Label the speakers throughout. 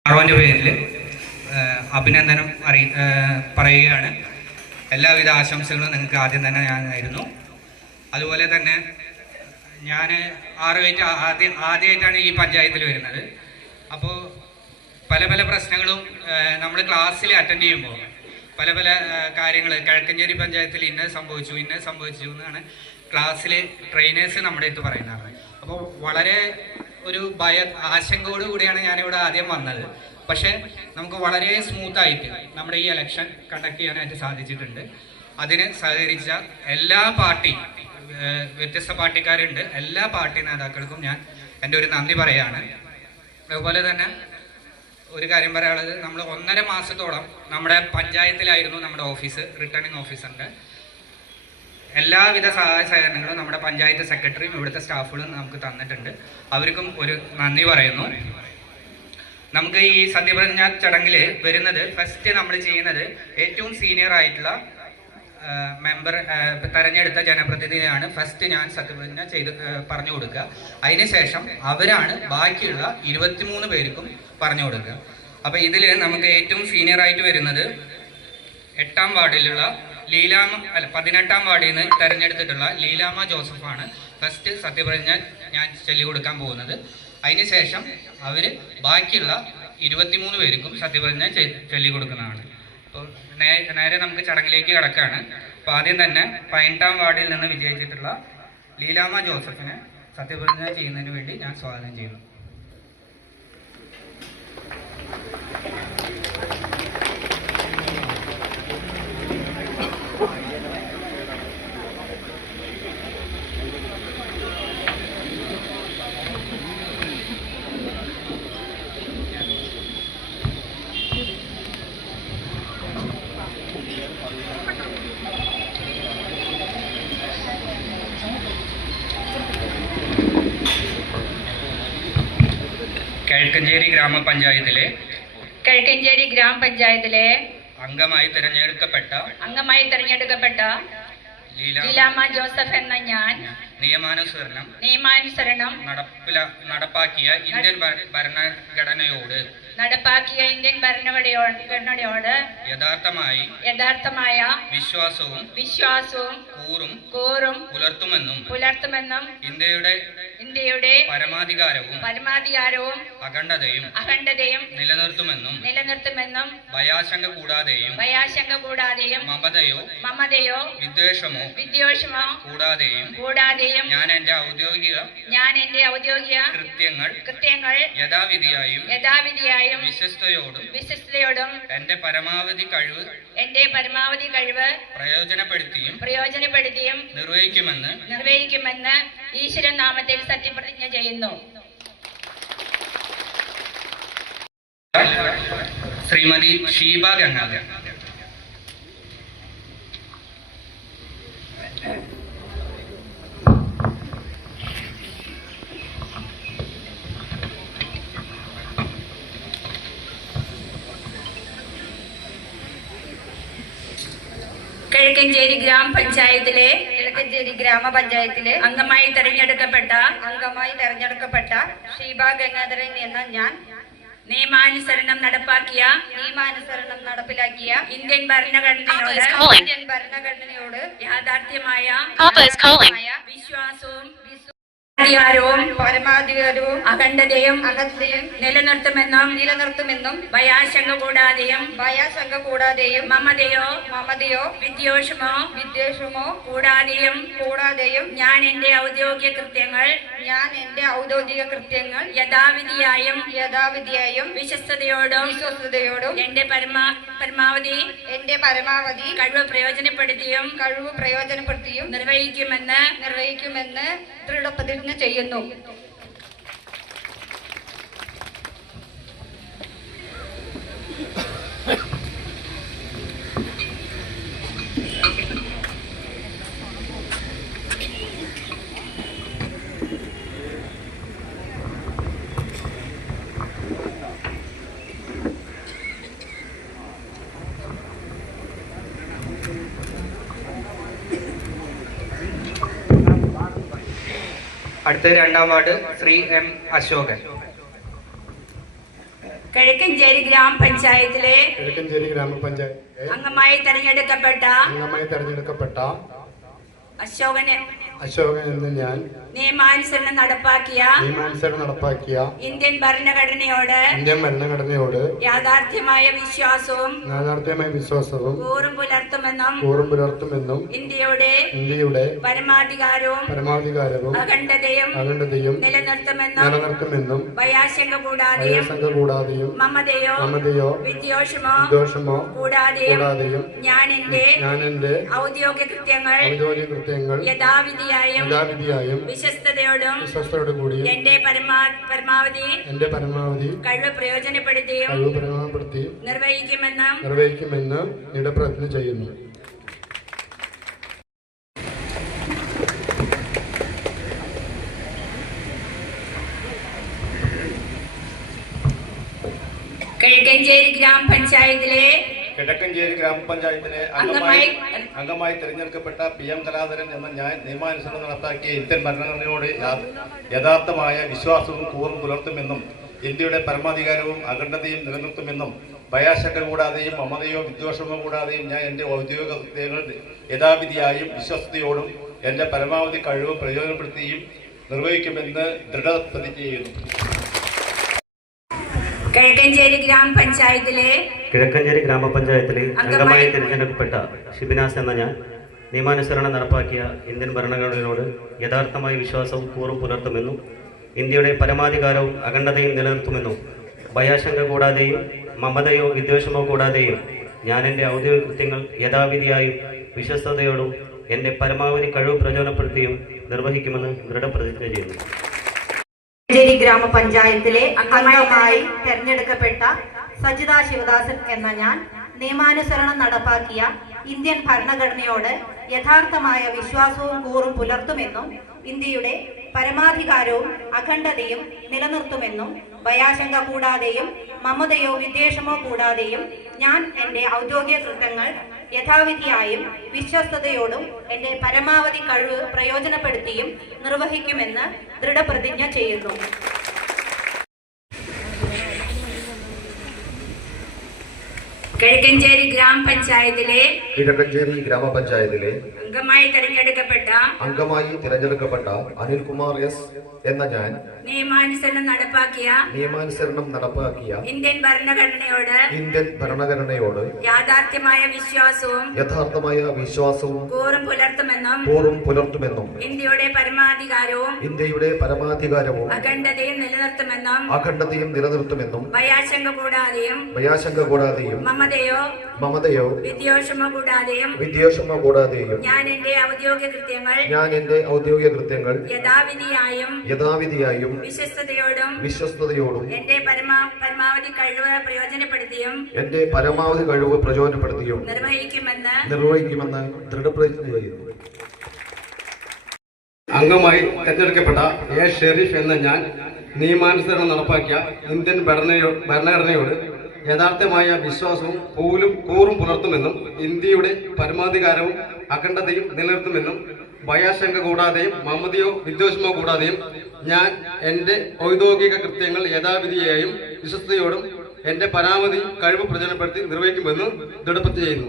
Speaker 1: ആർവൻ്റെ പേരിൽ അഭിനന്ദനം പറയുകയാണ്. എല്ലാവിധ ആശംസകളും നിങ്ങൾക്ക് ആദ്യം തന്നെ ഞാൻ നേരുന്നു. അതുപോലെ തന്നെ ഞാൻ ആദ്യമായിട്ടാണ് ഈ പഞ്ചായത്തിൽ വരുന്നത്. അപ്പോൾ പല പല പ്രശ്നങ്ങളും നമ്മൾ ക്ലാസ്സിൽ അറ്റൻഡ് ചെയ്യുമ്പോൾ പല പല കാര്യങ്ങൾ കിഴക്കഞ്ചേരി പഞ്ചായത്തിൽ ഇന്നത് സംഭവിച്ചു എന്നാണ് ക്ലാസ്സിൽ ട്രെയിനേഴ്സ് നമ്മുടെ അടുത്ത് പറയുന്നത്. അപ്പോൾ വളരെ ഒരു ആശങ്കയോട് കൂടിയാണ് ഞാനിവിടെ ആദ്യം വന്നത്. പക്ഷേ നമുക്ക് വളരെ സ്മൂത്തായിട്ട് നമ്മുടെ ഈ ഇലക്ഷൻ കണ്ടക്ട് ചെയ്യാനായിട്ട് സാധിച്ചിട്ടുണ്ട്. അതിന് സഹകരിച്ച എല്ലാ വ്യത്യസ്ത പാർട്ടിക്കാരുണ്ട്, എല്ലാ പാർട്ടി നേതാക്കൾക്കും ഞാൻ എൻ്റെ ഒരു നന്ദി പറയുകയാണ്. അതുപോലെ തന്നെ ഒരു കാര്യം പറയാനുള്ളത്, നമ്മൾ 1.5 മാസത്തോളം നമ്മുടെ പഞ്ചായത്തിലായിരുന്നു നമ്മുടെ റിട്ടേണിംഗ് ഓഫീസറിൻ്റെ എല്ലാവിധ സഹായ സഹകരണങ്ങളും നമ്മുടെ പഞ്ചായത്ത് സെക്രട്ടറിയും ഇവിടുത്തെ സ്റ്റാഫുകളും നമുക്ക് തന്നിട്ടുണ്ട്. അവർക്കും ഒരു നന്ദി പറയുന്നു. നമുക്ക് ഈ സത്യപ്രതിജ്ഞ ചടങ്ങിൽ വരുന്നത് ഫസ്റ്റ് നമ്മൾ ചെയ്യുന്നത് ഏറ്റവും സീനിയർ ആയിട്ടുള്ള മെമ്പർ തെരഞ്ഞെടുത്ത ജനപ്രതിനിധിയാണ് ഫസ്റ്റ് ഞാൻ സത്യപ്രതിജ്ഞ പറഞ്ഞു കൊടുക്കുക. അതിനുശേഷം അവരാണ് ബാക്കിയുള്ള 23 പേർക്കും പറഞ്ഞു കൊടുക്കുക. അപ്പം ഇതിൽ നമുക്ക് ഏറ്റവും സീനിയർ ആയിട്ട് വരുന്നത് 8ാം വാർഡിലുള്ള 18ാം വാർഡിൽ നിന്ന് തെരഞ്ഞെടുത്തിട്ടുള്ള ലീലാമ്മ ജോസഫാണ് ഫസ്റ്റ് സത്യപ്രതിജ്ഞ ഞാൻ ചൊല്ലിക്കൊടുക്കാൻ പോകുന്നത്. അതിനുശേഷം അവർ ബാക്കിയുള്ള 23 പേർക്കും സത്യപ്രതിജ്ഞ ചൊല്ലിക്കൊടുക്കുന്നതാണ്. അപ്പോൾ നേരെ നമുക്ക് ചടങ്ങിലേക്ക് കടക്കുകയാണ്. അപ്പോൾ ആദ്യം തന്നെ 18ാം വാർഡിൽ നിന്ന് വിജയിച്ചിട്ടുള്ള ലീലാമ്മ ജോസഫിനെ സത്യപ്രതിജ്ഞ ചെയ്യുന്നതിന് വേണ്ടി ഞാൻ സ്വാഗതം ചെയ്യുന്നു. കിഴക്കഞ്ചേരി ഗ്രാമപഞ്ചായത്തിലെ അംഗമായി തിരഞ്ഞെടുക്കപ്പെട്ട ലീലാമ്മ ജോസഫ് എന്ന ഞാൻ നിയമാനുസരണം നടപ്പാക്കിയ ഇന്ത്യൻ ഭരണഘടനയോട് യഥാർത്ഥമായ വിശ്വാസവും കൂറും പുലർത്തുമെന്നും ഇന്ത്യയുടെ പരമാധികാരവും അഖണ്ഡതയും നിലനിർത്തുമെന്നും ഭയാശങ്ക കൂടാതെയും മമതയോ വിദ്വേഷമോ കൂടാതെയും ഞാൻ എന്റെ ഔദ്യോഗിക കൃത്യങ്ങൾ യഥാവിധിയായും വിശ്വസ്തയോടും എന്റെ പരമാവധി കഴിവ് പ്രയോജനപ്പെടുത്തിയും നിർവഹിക്കുമെന്ന് ഈശ്വരൻ നാമത്തിൽ സത്യപ്രതിജ്ഞ ചെയ്യുന്നു. ശ്രീമതി ഷീബ ഗംഗാധരൻ. കിഴക്കഞ്ചേരി ഗ്രാമപഞ്ചായത്തിലെ അംഗമായി തെരഞ്ഞെടുക്കപ്പെട്ട ഷീബ ഗംഗാധരൻ എന്ന ഞാൻ നിയമാനുസരണം നടപ്പിലാക്കിയ ഇന്ത്യൻ ഭരണഘടനയോട് യാഥാർത്ഥ്യമായ വിശ്വാസവും പരമാധികാരവും അഖണ്ഡതയും നിലനിർത്തുമെന്നും ഭയാശങ്ക കൂടാതെയും മമതയോ വിദ്വേഷമോ കൂടാതെയും ഞാൻ എന്റെ ഔദ്യോഗിക കൃത്യങ്ങൾ യഥാവിധിയായും വിശ്വസ്തയോടും എന്റെ പരമാവധി കഴിവ് പ്രയോജനപ്പെടുത്തിയും നിർവഹിക്കുമെന്ന് ദൃഢപ്രതിജ്ഞ ചെയ്യുന്നു. അടുത്ത 2ാം വാർഡ് ശ്രീ എം അശോകൻ.
Speaker 2: കിഴക്കഞ്ചേരി ഗ്രാമപഞ്ചായത്തിലെ അംഗമായി തെരഞ്ഞെടുക്കപ്പെട്ട അശോകൻ എന്ന ഞാൻ നിയമാനുസരണം നടപ്പാക്കിയ ഇന്ത്യൻ ഭരണഘടനയോട് യാഥാർത്ഥ്യമായ വിശ്വാസവും കൂറും പുലർത്തുമെന്നും ഇന്ത്യയുടെ പരമാധികാരവും അഖണ്ഡതയും നിലനിർത്തുമെന്നും ഭയാശങ്ക കൂടാതെയും മമതയോ വിദ്വേഷമോ കൂടാതെയും ഞാൻ എന്റെ ഔദ്യോഗിക കൃത്യങ്ങൾ യഥാവിധിയായും വിശ്വസ്തയോടും കൂടി എന്റെ പരമാവധി കഴിവ് പ്രയോജനപ്പെടുത്തി നിർവഹിക്കുമെന്ന് ദൃഢപ്രതിജ്ഞ ചെയ്യുന്നു. കിഴക്കഞ്ചേരി ഗ്രാമപഞ്ചായത്തിലെ അംഗമായി തിരഞ്ഞെടുക്കപ്പെട്ട PM കലാധരൻ എന്ന ഞാൻ നിയമാനുസരണം നടപ്പാക്കിയ ഇന്ത്യൻ ഭരണഘടനയോട് യഥാർത്ഥമായ വിശ്വാസവും കൂറും പുലർത്തുമെന്നും ഇന്ത്യയുടെ പരമാധികാരവും അഖണ്ഡതയും നിലനിർത്തുമെന്നും ഭയാശങ്ക കൂടാതെയും മമതയോ വിദ്വേഷമോ കൂടാതെയും ഞാൻ എന്റെ ഔദ്യോഗിക കൃത്യങ്ങൾ യഥാവിധിയായും വിശ്വസ്തയോടും എന്റെ പരമാവധി കഴിവ് പ്രയോജനപ്പെടുത്തിയും നിർവഹിക്കുമെന്ന് ദൃഢപ്രതിജ്ഞ ചെയ്യുന്നു. കിഴക്കഞ്ചേരി ഗ്രാമപഞ്ചായത്തിലെ അംഗമായി തിരഞ്ഞെടുക്കപ്പെട്ട ഷിബിനാസ് എന്ന ഞാൻ നിയമാനുസരണം നടപ്പാക്കിയ ഇന്ത്യൻ ഭരണഘടനയോട് യഥാർത്ഥമായ വിശ്വാസവും കൂറും പുലർത്തുമെന്നും ഇന്ത്യയുടെ പരമാധികാരവും അഖണ്ഡതയും നിലനിർത്തുമെന്നും ഭയാശങ്ക കൂടാതെയും മമതയോ വിദ്വേഷമോ കൂടാതെയും ഞാൻ എൻ്റെ ഔദ്യോഗിക കൃത്യങ്ങൾ യഥാവിധിയായും വിശ്വസ്തയോടും എൻ്റെ പരമാവധി കഴിവ് പ്രയോജനപ്പെടുത്തിയും നിർവഹിക്കുമെന്ന് ദൃഢപ്രതിജ്ഞ ചെയ്യുന്നു.
Speaker 3: ഗ്രാമപഞ്ചായത്തിലെ അംഗമായി തെരഞ്ഞെടുക്കപ്പെട്ട സജിത ശിവദാസൻ എന്ന ഞാൻ നിയമാനുസരണം നടപ്പാക്കിയ ഇന്ത്യൻ ഭരണഘടനയോട് യഥാർത്ഥമായ വിശ്വാസവും കൂറും പുലർത്തുമെന്നും ഇന്ത്യയുടെ പരമാധികാരവും അഖണ്ഡതയും നിലനിർത്തുമെന്നും ഭയാശങ്ക കൂടാതെയും മമതയോ വിദ്വേഷമോ കൂടാതെയും ഞാൻ എൻ്റെ ഔദ്യോഗിക കൃത്യങ്ങൾ യഥാവിധിയായും വിശ്വസ്തയോടും എൻ്റെ പരമാവധി കഴിവ് പ്രയോജനപ്പെടുത്തിയും നിർവഹിക്കുമെന്ന് ദൃഢപ്രതിജ്ഞ ചെയ്യുന്നു.
Speaker 2: കിഴക്കഞ്ചേരി ഗ്രാമപഞ്ചായത്തിലെ അംഗമായി തിരഞ്ഞെടുക്കപ്പെട്ട
Speaker 4: അനിൽകുമാർ എസ് എന്ന ഞാൻ
Speaker 2: നിയമാനുസരണം നടപ്പാക്കിയ ഇന്ത്യൻ ഭരണഘടനയോട് യാഥാർത്ഥ്യമായ വിശ്വാസവും കൂറും പുലർത്തുമെന്നും ഇന്ത്യയുടെ പരമാധികാരവും അഖണ്ഡതയും നിലനിർത്തുമെന്നും ഭയാശങ്ക കൂടാതെയും മമതയോ വിദ്വേഷമോ കൂടാതെയും ഞാൻ എന്റെ ഔദ്യോഗിക കൃത്യങ്ങൾ യഥാവിധിയായും വിശ്വസ്തയോടും എന്റെ പരമാവധി കഴിവ് പ്രയോജനപ്പെടുത്തിയും
Speaker 4: നിർവഹിക്കുമെന്ന് ദൃഢപ്രതിജ്ഞ ചെയ്യുന്നു. അംഗമായി തെരഞ്ഞെടുക്കപ്പെട്ട A. ഷെരീഫ് എന്ന ഞാൻ നിയമാനുസരണം നടപ്പാക്കിയ ഇന്ത്യൻ ഭരണഘടനയോട് യഥാർത്ഥമായ വിശ്വാസവും കൂറും പുലർത്തുമെന്നും ഇന്ത്യയുടെ പരമാധികാരവും അഖണ്ഡതയും നിലനിർത്തുമെന്നും ഭയാശങ്ക കൂടാതെയും മമതയോ വിദ്വേഷമോ കൂടാതെയും ഞാൻ എൻ്റെ ഔദ്യോഗിക കൃത്യങ്ങൾ യഥാവിധിയായും വിശ്വസ്തയോടും എൻ്റെ പരമാവധി കഴിവ് പ്രയോജനപ്പെടുത്തി നിർവഹിക്കുമെന്ന് ദൃഢപ്രതിജ്ഞ ചെയ്യുന്നു.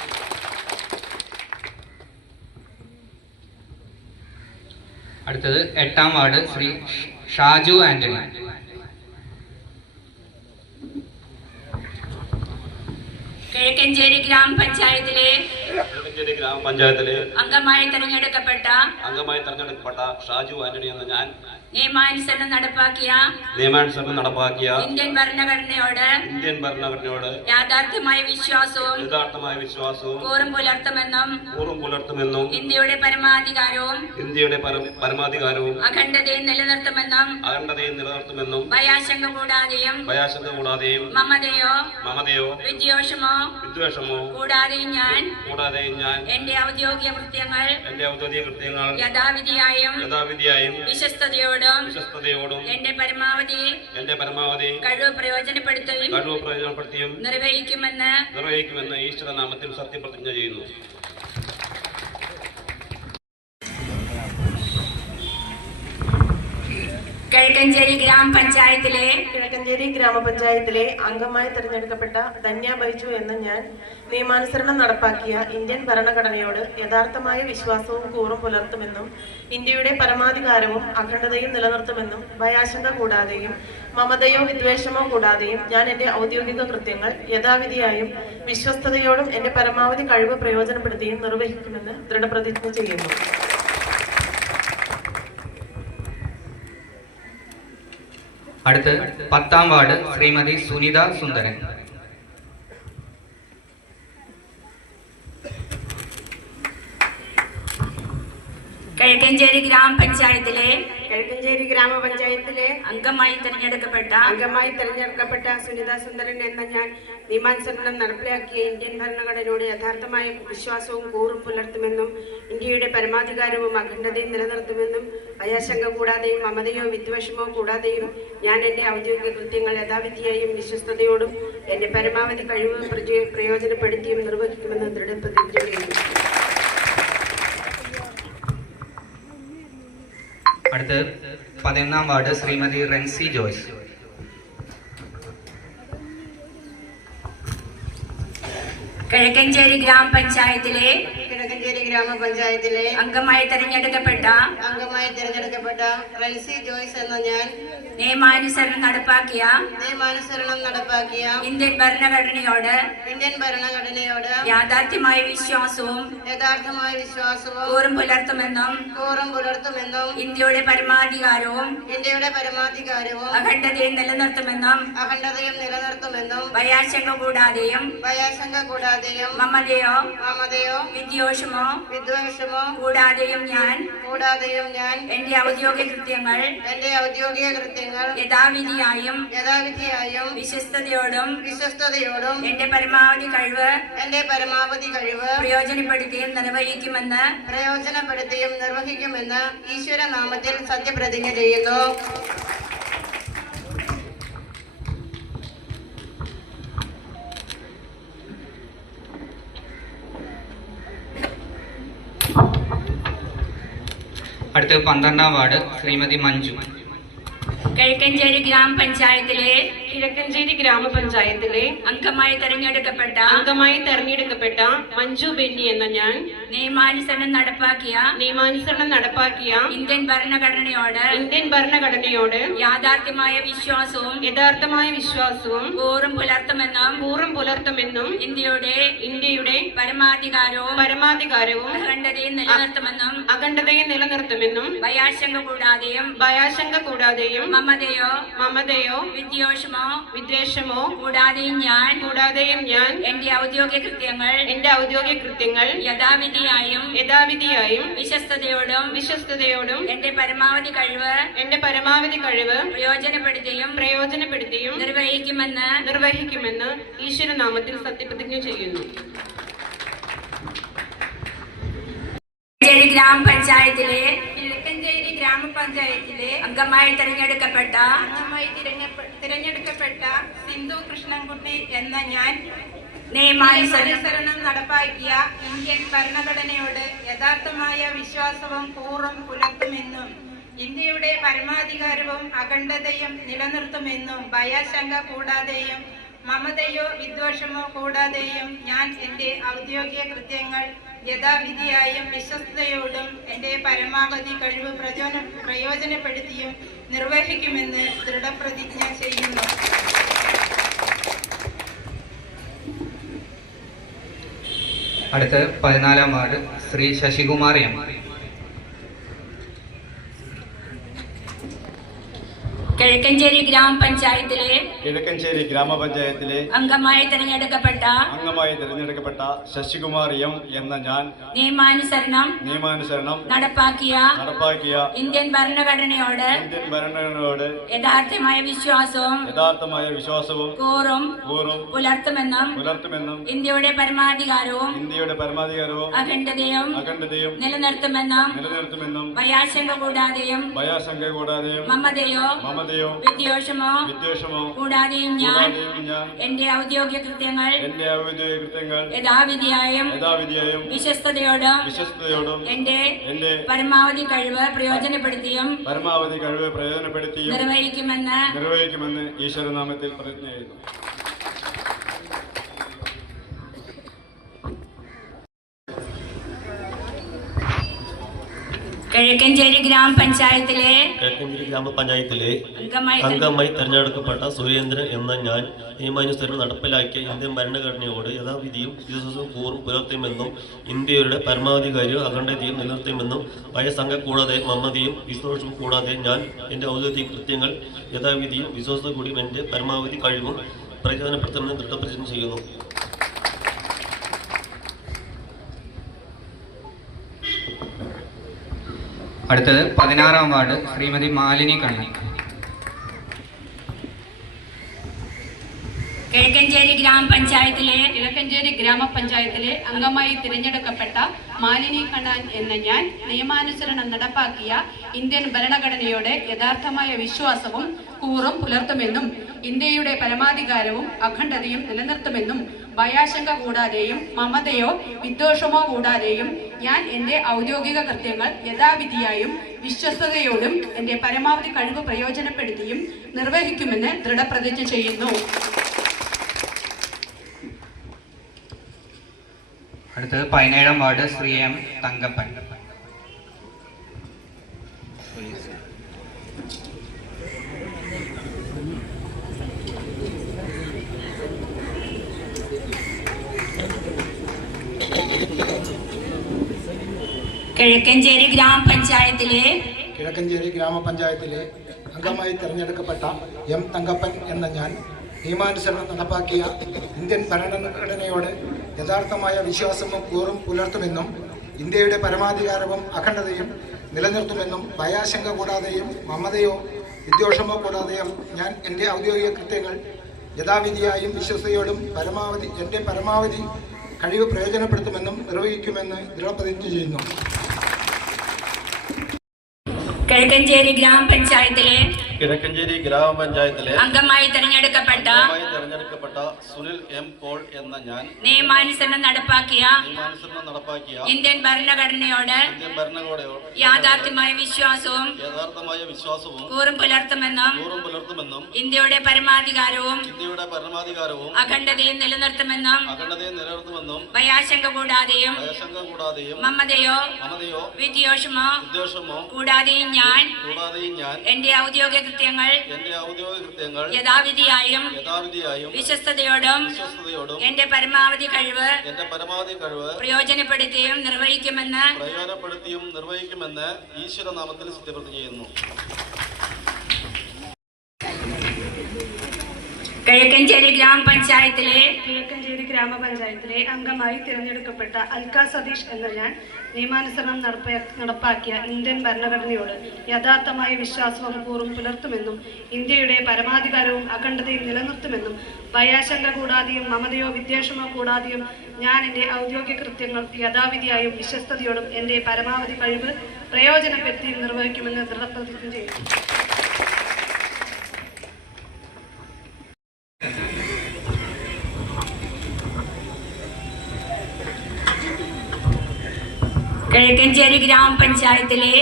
Speaker 1: അടുത്തത് 8ാം വാർഡ് ശ്രീ ഷാജു ആന്റണി.
Speaker 2: കിഴക്കഞ്ചേരി ഗ്രാമപഞ്ചായത്തിലെ അംഗമായി തെരഞ്ഞെടുക്കപ്പെട്ട
Speaker 4: ഷാജു ആന്റണി എന്ന ഞാൻ
Speaker 2: നിയമാനുസരണം നടപ്പാക്കിയ ഇന്ത്യൻ ഭരണഘടനയോട് യാഥാർത്ഥ്യമായ വിശ്വാസവും കൂറും പുലർത്തുമെന്നും ഇന്ത്യയുടെ പരമാധികാരവും അഖണ്ഡതയും നിലനിർത്തുമെന്നും ഭയാശങ്ക കൂടാതെയും മമതയോ വിദ്വേഷമോ കൂടാതെയും ഞാൻ എന്റെ ഔദ്യോഗിക കൃത്യങ്ങൾ യഥാവിധിയായും വിശ്വസ്തയോടും എന്റെ പരമാവധി കഴിവ് പ്രയോജനപ്പെടുത്തിയും നിർവഹിക്കുമെന്ന്
Speaker 4: ഈശ്വരനാമത്തിൽ സത്യപ്രതിജ്ഞ ചെയ്യുന്നു.
Speaker 5: കിഴക്കഞ്ചേരി ഗ്രാമപഞ്ചായത്തിലെ അംഗമായി തിരഞ്ഞെടുക്കപ്പെട്ട ധന്യ ബൈജു എന്ന ഞാൻ നിയമാനുസരണം നടപ്പാക്കിയ ഇന്ത്യൻ ഭരണഘടനയോട് യഥാർത്ഥമായ വിശ്വാസവും കൂറും പുലർത്തുമെന്നും ഇന്ത്യയുടെ പരമാധികാരവും അഖണ്ഡതയും നിലനിർത്തുമെന്നും ഭയാശങ്ക കൂടാതെയും മമതയോ വിദ്വേഷമോ കൂടാതെയും ഞാൻ എൻ്റെ ഔദ്യോഗിക കൃത്യങ്ങൾ യഥാവിധിയായും വിശ്വസ്തയോടും എൻ്റെ പരമാവധി കഴിവ് പ്രയോജനപ്പെടുത്തിയും നിർവഹിക്കുമെന്ന് ദൃഢപ്രതിജ്ഞ ചെയ്യുന്നു.
Speaker 1: അടുത്ത് 10ാം വാർഡ് ശ്രീമതി സുനിത സുന്ദരൻ.
Speaker 5: കിഴക്കഞ്ചേരി ഗ്രാമപഞ്ചായത്തിലെ
Speaker 6: അംഗമായി തിരഞ്ഞെടുക്കപ്പെട്ട സുനിത സുന്ദരൻ എന്ന ഞാൻ നിയമാനുസരണം നടപ്പിലാക്കിയ ഇന്ത്യൻ ഭരണഘടനയോട് യഥാർത്ഥമായ വിശ്വാസവും കൂറും പുലർത്തുമെന്നും ഇന്ത്യയുടെ പരമാധികാരവും അഖണ്ഡതയും നിലനിർത്തുമെന്നും ഭയാശങ്ക കൂടാതെയും മമതയോ വിദ്വേഷമോ കൂടാതെയും ഞാൻ എൻ്റെ ഔദ്യോഗിക കൃത്യങ്ങൾ യഥാവിധിയായും വിശ്വസ്തയോടും എൻ്റെ പരമാവധി കഴിവ് പ്രയോജനപ്പെടുത്തിയും നിർവഹിക്കുമെന്ന് ദൃഢപ്രതിജ്ഞ ചെയ്യുന്നു.
Speaker 1: അടുത്ത് 11ാം വാർഡ് ശ്രീമതി റെൻസി ജോയ്സ്.
Speaker 5: കിഴക്കഞ്ചേരി ഗ്രാമപഞ്ചായത്തിലെ
Speaker 6: അംഗമായി തിരഞ്ഞെടുക്കപ്പെട്ട റെൻസി ജോയ്സ് എന്ന ഞാൻ
Speaker 5: നിയമാനുസരണം നടപ്പാക്കിയ
Speaker 6: ഇന്ത്യൻ ഭരണഘടനയോട്
Speaker 5: യാഥാർത്ഥ്യമായ വിശ്വാസവും കൂറും പുലർത്തുമെന്നും ഇന്ത്യയുടെ പരമാധികാരവും അഖണ്ഡതയും നിലനിർത്തുമെന്നും ഭയാശങ്ക കൂടാതെയും മമതയോ വിദ്വേഷമോ കൂടാതെയും ഞാൻ എന്റെ ഔദ്യോഗിക കൃത്യങ്ങൾ യഥാവിധിയായും വിശ്വസ്തയോടും എന്റെ പരമാവധി കഴിവ് പ്രയോജനപ്പെടുത്തിയും നിർവഹിക്കുമെന്ന്
Speaker 6: ഈശ്വരനാമത്തിൽ സത്യപ്രതിജ്ഞ ചെയ്യുന്നു.
Speaker 1: അടുത്ത് 12ാം വാർഡ് ശ്രീമതി മഞ്ജു.
Speaker 5: കിഴക്കഞ്ചേരി
Speaker 6: ഗ്രാമപഞ്ചായത്തിലെ
Speaker 5: അംഗമായി തെരഞ്ഞെടുക്കപ്പെട്ട
Speaker 6: മഞ്ജു ബെന്നി എന്ന ഞാൻ
Speaker 5: നിയമാനുസരണം നടപ്പാക്കിയ ഇന്ത്യൻ ഭരണഘടനയോട് യാഥാർത്ഥ്യമായ വിശ്വാസവും കൂറും പുലർത്തുമെന്നും ഇന്ത്യയുടെ പരമാധികാരവും അഖണ്ഡതയും നിലനിർത്തുമെന്നും ഭയാശങ്ക കൂടാതെയും മമതയോ വിദ്വേഷമോ കൂടാതെയും ഞാൻ എന്റെ ഔദ്യോഗിക കൃത്യങ്ങൾ യഥാവിധിയായും വിശ്വസ്തയോടും എന്റെ പരമാവധി കഴിവ് പ്രയോജനപ്പെടുത്തിയും
Speaker 6: നിർവഹിക്കുമെന്ന് ഈശ്വരനാമത്തിൽ സത്യപ്രതിജ്ഞ ചെയ്യുന്നു.
Speaker 5: കിഴക്കഞ്ചേരി ഗ്രാമപഞ്ചായത്തിലെ അംഗമായി തിരഞ്ഞെടുക്കപ്പെട്ട സിന്ധു കൃഷ്ണൻകുട്ടി എന്ന ഞാൻ നിയമാനുസരണം നടപ്പാക്കിയ ഇന്ത്യൻ ഭരണഘടനയോട് യഥാർത്ഥമായ വിശ്വാസവും കൂറും പുലർത്തുമെന്നും ഇന്ത്യയുടെ പരമാധികാരവും അഖണ്ഡതയും നിലനിർത്തുമെന്നും ഭയാശങ്ക കൂടാതെയും മമതയോ വിദ്വേഷമോ കൂടാതെയും ഞാൻ എൻ്റെ ഔദ്യോഗിക കൃത്യങ്ങൾ യഥാവിധിയായും വിശ്വസ്തയോടും എൻ്റെ പരമാവധി കഴിവ് പ്രയോജനപ്പെടുത്തിയും നിർവഹിക്കുമെന്ന് ദൃഢപ്രതിജ്ഞ ചെയ്യുന്നു.
Speaker 1: അടുത്ത് 14ാം വാർഡ് ശ്രീ ശശികുമാർ എം.
Speaker 5: കിഴക്കഞ്ചേരി
Speaker 2: ഗ്രാമപഞ്ചായത്തിലെ
Speaker 5: അംഗമായി തിരഞ്ഞെടുക്കപ്പെട്ട
Speaker 2: ശശികുമാർ എം എന്ന ഞാൻ
Speaker 5: നിയമാനുസരണം നടപ്പാക്കിയ ഇന്ത്യൻ ഭരണഘടനയോട് യഥാർത്ഥമായ വിശ്വാസവും കൂറും പുലർത്തുമെന്നും ഇന്ത്യയുടെ പരമാധികാരവും അഖണ്ഡതയും നിലനിർത്തുമെന്നും ഭയാശങ്ക കൂടാതെയും മമതയോ
Speaker 4: മമതയോ വിദ്വേഷമോ
Speaker 6: കൂടാതെയും ഞാൻ എന്റെ ഔദ്യോഗിക കൃത്യങ്ങൾ യഥാവിധിയായും വിശ്വസ്തയോടും എന്റെ പരമാവധി കഴിവ് പ്രയോജനപ്പെടുത്തിയും നിർവഹിക്കുമെന്ന്
Speaker 4: ഈശ്വരനാമത്തിൽ പ്രതിജ്ഞ ചെയ്യുന്നു.
Speaker 6: കിഴക്കഞ്ചേരി ഗ്രാമപഞ്ചായത്തിലെ
Speaker 7: അംഗമായി തെരഞ്ഞെടുക്കപ്പെട്ട സുരേന്ദ്രൻ എന്ന ഞാൻ നിയമാനുസരണം നടപ്പിലാക്കിയ ഇന്ത്യൻ ഭരണഘടനയോട് യഥാവിധിയും വിശ്വാസവും കൂറും പുലർത്തുമെന്നും ഇന്ത്യയുടെ പരമാധികാരിയും അഖണ്ഡതയും നിലനിർത്തുമെന്നും വയസ്സംഘം കൂടാതെ മമതയും വിശ്വാസവും കൂടാതെ ഞാൻ എൻ്റെ ഔദ്യോഗിക കൃത്യങ്ങൾ യഥാവിധിയും വിശ്വാസവും കൂടിയും എൻ്റെ പരമാവധി കഴിവും പ്രയോജനപ്പെടുത്തുമെന്ന് ദൃഢപ്രതിജ്ഞ ചെയ്യുന്നു.
Speaker 1: അടുത്തത് 16-ാം വാർഡ് ശ്രീമതി മാലിനി കണ്ണി.
Speaker 6: കിഴക്കഞ്ചേരി ഗ്രാമപഞ്ചായത്തിലെ അംഗമായി തിരഞ്ഞെടുക്കപ്പെട്ട മാലിനി കണ്ണൻ എന്ന ഞാൻ നിയമാനുസരണം നടപ്പാക്കിയ ഇന്ത്യൻ ഭരണഘടനയോട് യഥാർത്ഥമായ വിശ്വാസവും കൂറും പുലർത്തുമെന്നും ഇന്ത്യയുടെ പരമാധികാരവും അഖണ്ഡതയും നിലനിർത്തുമെന്നും ഭയാശങ്ക കൂടാതെയും മമതയോ വിദ്വേഷമോ കൂടാതെയും ഞാൻ എൻ്റെ ഔദ്യോഗിക കൃത്യങ്ങൾ യഥാവിധിയായും വിശ്വസ്തയോടും എൻ്റെ പരമാവധി കഴിവ് പ്രയോജനപ്പെടുത്തിയും നിർവഹിക്കുമെന്ന് ദൃഢപ്രതിജ്ഞ ചെയ്യുന്നു.
Speaker 1: അടുത്തത് 17-ാം വാർഡ് ശ്രീ എം തങ്കപ്പൻ.
Speaker 6: കിഴക്കഞ്ചേരി
Speaker 8: ഗ്രാമപഞ്ചായത്തിലെ അംഗമായി തെരഞ്ഞെടുക്കപ്പെട്ട എം തങ്കപ്പൻ എന്ന ഞാൻ നിയമാനുസരണം നടപ്പാക്കിയ ഇന്ത്യൻ ഭരണഘടനയോട് യഥാർത്ഥമായ വിശ്വാസവും കൂറും പുലർത്തുമെന്നും ഇന്ത്യയുടെ പരമാധികാരവും അഖണ്ഡതയും നിലനിർത്തുമെന്നും ഭയാശങ്ക കൂടാതെയും മമതയോ വിദ്വേഷമോ കൂടാതെയും ഞാൻ എൻ്റെ ഔദ്യോഗിക കൃത്യങ്ങൾ യഥാവിധിയായും വിശ്വസ്തയോടും എൻ്റെ പരമാവധി കഴിവ് പ്രയോജനപ്പെടുത്തുമെന്നും നിർവഹിക്കുമെന്ന് ദൃഢപ്രതിജ്ഞ ചെയ്യുന്നു.
Speaker 6: കിഴക്കഞ്ചേരി ഗ്രാമപഞ്ചായത്തിലെ
Speaker 7: അംഗമായി തെരഞ്ഞെടുക്കപ്പെട്ട
Speaker 4: സുനിൽ എം പോൾ എന്ന ഞാൻ
Speaker 6: നിയമാനുസരണം നടപ്പാക്കിയ ഇന്ത്യൻ ഭരണഘടനയോട് യാഥാർത്ഥ്യമായ വിശ്വാസവും കൂറും പുലർത്തുമെന്നും ഇന്ത്യയുടെ പരമാധികാരവും അഖണ്ഡതയും നിലനിർത്തുമെന്നും ഭയാശങ്ക കൂടാതെയും മമതയോ വിദ്വേഷമോ കൂടാതെയും ഞാൻ എന്റെ ഔദ്യോഗിക കൃത്യങ്ങൾ യഥാവിധിയായും വിശ്വസ്തയോടും എന്റെ പരമാവധി കഴിവ് പ്രയോജനപ്പെടുത്തിയും നിർവഹിക്കുമെന്ന്
Speaker 4: ഈശ്വരനാമത്തിൽ സത്യപ്രതിജ്ഞ ചെയ്യുന്നു.
Speaker 6: കിഴക്കഞ്ചേരി
Speaker 5: ഗ്രാമപഞ്ചായത്തിലെ അംഗമായി തിരഞ്ഞെടുക്കപ്പെട്ട അൽക്ക സതീഷ് എന്ന ഞാൻ നിയമാനുസരണം നടപ്പാക്കിയ ഇന്ത്യൻ ഭരണഘടനയോട് യഥാർത്ഥമായ വിശ്വാസവും കൂറും പുലർത്തുമെന്നും ഇന്ത്യയുടെ പരമാധികാരവും അഖണ്ഡതയും നിലനിർത്തുമെന്നും ഭയാശങ്ക കൂടാതെയും മമതയോ വിദ്വേഷമോ കൂടാതെയും ഞാൻ എൻ്റെ ഔദ്യോഗിക കൃത്യങ്ങൾ യഥാവിധിയായും വിശ്വസ്തയോടും എൻ്റെ പരമാവധി കഴിവ് പ്രയോജനപ്പെടുത്തിയും നിർവഹിക്കുമെന്ന് ദൃഢപ്രതിജ്ഞ ചെയ്യുന്നു.
Speaker 6: കിഴക്കഞ്ചേരി ഗ്രാമപഞ്ചായത്തിലെ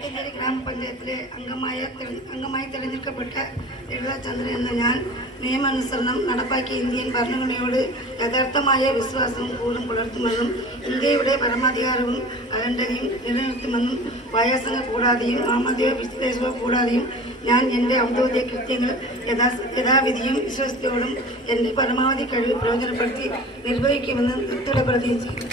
Speaker 9: അംഗമായി തിരഞ്ഞെടുക്കപ്പെട്ട ലളിതചന്ദ്രൻ എന്ന ഞാൻ നിയമാനുസരണം നടപ്പാക്കിയ ഇന്ത്യൻ ഭരണഘടനയോട് യഥാർത്ഥമായ വിശ്വാസവും കൂറും പുലർത്തുമെന്നും ഇന്ത്യയുടെ പരമാധികാരവും അഖണ്ഡതയും നിലനിർത്തുമെന്നും ഭയാശങ്ക കൂടാതെയും മമതയോ വിദ്വേഷമോ കൂടാതെയും ഞാൻ എൻ്റെ ഔദ്യോഗിക കൃത്യങ്ങൾ യഥാവിധിയും വിശ്വസ്തയോടും എൻ്റെ പരമാവധി കഴിവ് പ്രയോജനപ്പെടുത്തി നിർവഹിക്കുമെന്ന് ദൃഢപ്രതിജ്ഞ ചെയ്യുന്നു.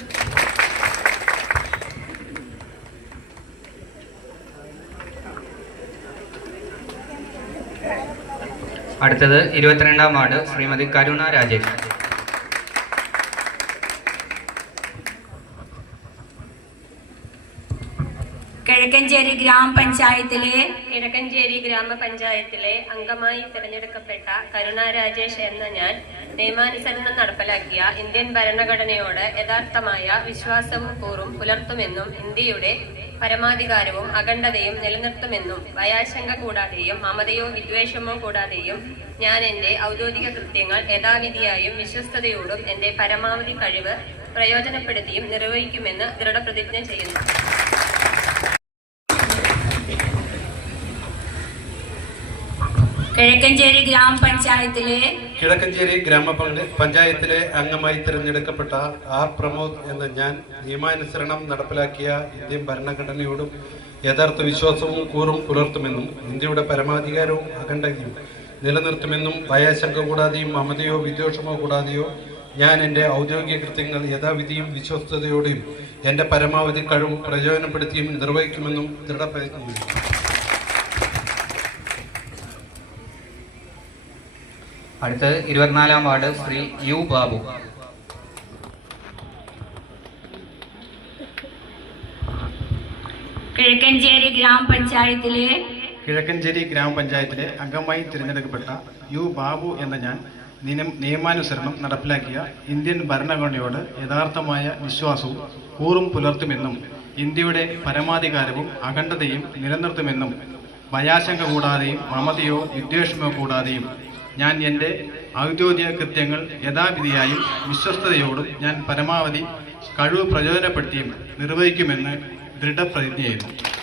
Speaker 1: അടുത്തത് 22-ാം വാർഡ് ശ്രീമതി കരുണ രാജേഷ്.
Speaker 6: കിഴക്കഞ്ചേരി ഗ്രാമപഞ്ചായത്തിലെ
Speaker 10: അംഗമായി തിരഞ്ഞെടുക്കപ്പെട്ട കരുണ രാജേഷ് എന്ന ഞാൻ നിയമാനുസരണം നടപ്പിലാക്കിയ ഇന്ത്യൻ ഭരണഘടനയോട് യഥാർത്ഥമായ വിശ്വാസവും കൂറും പുലർത്തുമെന്നും ഇന്ത്യയുടെ പരമാധികാരവും അഖണ്ഡതയും നിലനിർത്തുമെന്നും ഭയാശങ്ക കൂടാതെയും മമതയോ വിദ്വേഷമോ കൂടാതെയും ഞാൻ എൻ്റെ ഔദ്യോഗിക കൃത്യങ്ങൾ യഥാവിധിയായും വിശ്വസ്തയോടും എൻ്റെ പരമാവധി കഴിവ് പ്രയോജനപ്പെടുത്തിയും നിർവഹിക്കുമെന്ന് ദൃഢപ്രതിജ്ഞ ചെയ്യുന്നു.
Speaker 11: കിഴക്കഞ്ചേരി
Speaker 12: ഗ്രാമപഞ്ചായത്തിലെ അംഗമായി തിരഞ്ഞെടുക്കപ്പെട്ട ആർ പ്രമോദ് എന്ന ഞാൻ നിയമാനുസരണം നടപ്പിലാക്കിയ ഇന്ത്യൻ ഭരണഘടനയോടും യഥാർത്ഥ വിശ്വാസവും കൂറും പുലർത്തുമെന്നും ഇന്ത്യയുടെ പരമാധികാരവും അഖണ്ഡതയും നിലനിർത്തുമെന്നും ഭയാശങ്ക കൂടാതെയും മമതയോ വിദ്വേഷമോ കൂടാതെയോ ഞാൻ എൻ്റെ ഔദ്യോഗിക കൃത്യങ്ങൾ യഥാവിധിയും വിശ്വസ്തയോടെയും എൻ്റെ പരമാവധി കഴിവ് പ്രയോജനപ്പെടുത്തിയും നിർവഹിക്കുമെന്നും ദൃഢപ്രതിജ്ഞ ചെയ്യുന്നു.
Speaker 1: അടുത്ത് 24-ാം വാർഡ് ശ്രീ യു ബാബു.
Speaker 11: കിഴക്കഞ്ചേരി
Speaker 12: ഗ്രാമപഞ്ചായത്തിലെ അംഗമായി തിരഞ്ഞെടുക്കപ്പെട്ട യു ബാബു എന്ന ഞാൻ നിയമാനുസരണം നടപ്പിലാക്കിയ ഇന്ത്യൻ ഭരണഘടനയോട് യഥാർത്ഥമായ വിശ്വാസവും കൂറും പുലർത്തുമെന്നും ഇന്ത്യയുടെ പരമാധികാരവും അഖണ്ഡതയും നിലനിർത്തുമെന്നും ഭയാശങ്ക കൂടാതെയും മമതയോ വിദ്വേഷമോ കൂടാതെയും ഞാൻ എൻ്റെ ഔദ്യോഗിക കൃത്യങ്ങൾ യഥാവിധിയായും വിശ്വസ്തയോടും ഞാൻ പരമാവധി കഴിവ് പ്രയോജനപ്പെടുത്തിയും നിർവഹിക്കുമെന്ന് ദൃഢപ്രതിജ്ഞ ചെയ്യുന്നു.